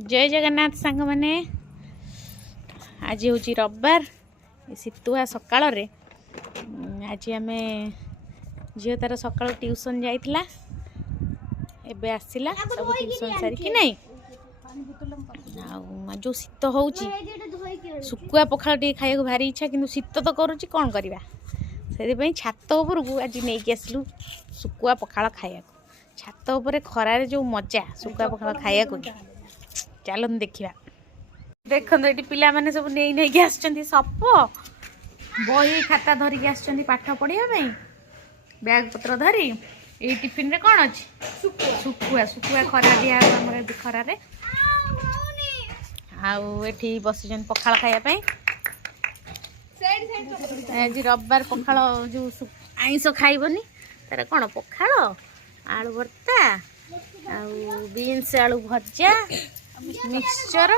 जय जगन्नाथ सांग मैंने आज हूँ रविवार शीतुआ सकाल आज आम झील तार सका ट्यूशन जाइला एबे आसला सब ट्यूशन सारिकी नहीं जो शीत हो सुकुआ पखाल टे खाया भारी इच्छा कि शीत तो करुच्ची कौन करवा से छात उपरकू आज नहीं आसलु सुकुआ पखाल खाया छात उपर खरारे जो मजा सुकुआ पखाल खाया चलन देखा देखो ये पिला माने सब नहीं आसचंती सप बही खाता धरिकी आसचंती पाठ पढ़िया बैग पत्र धरी ये टिफिन रे कौन अच्छी सुकुआ सुकुआ खरा दिया खरारे आठी बस पखाल खायापी आज रविवार पखाल जो आईस खाइबनी तार कौन पखाल आलू भर्ता बीन्स आलू भजा मिक्सचर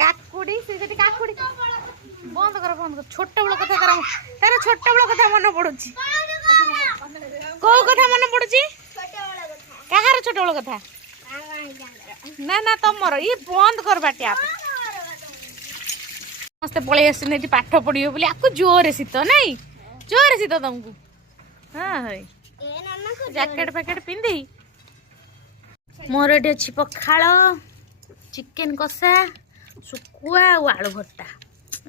काकुड़ी काकुड़ी बंद कर छोट बेल कथा तार छोट बेल कथा मन पड़ू कौ कथा मन पड़ू कहार छोट बेल कथा ना ना तुमर ये बंद कर बाटे समस्ते पलि आस पाठ पढ़िए बोली आपको जोर शीत नहीं जोर शीत तुमको हाँ जैकेट पैकेट पिंधि मोर ये अच्छी पखाल चिकेन कषा सुकुआ और आलू भर्ता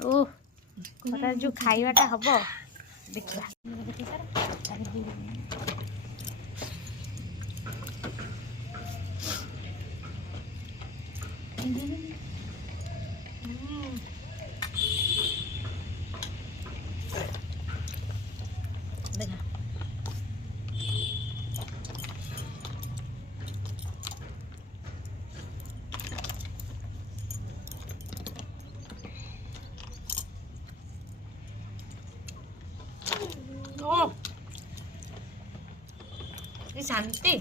ओह जो खाइबाटा हम देखा शांति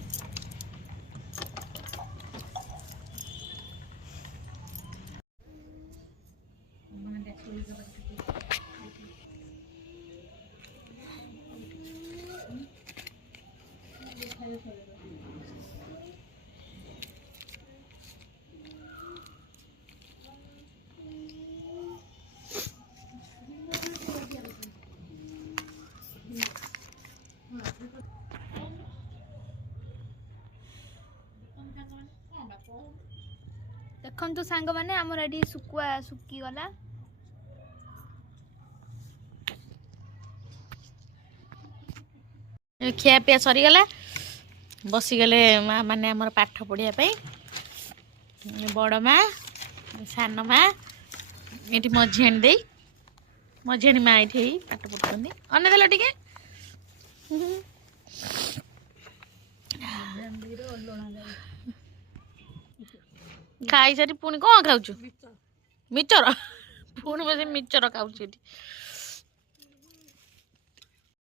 देखु सांग मैंने आमर ये सुकुआ सुखी गला खिया पिया सरीगला बसीगले माँ मैंने आमर पाठ पढ़िया बड़ माँ सान माँ ये मझियाणी दे मझियाणी माँ ये पाठ पढ़ुंट अनेदेल टे खाई सारी पुणी कौन खाऊ मिचर पुणी बस मिचर खाऊ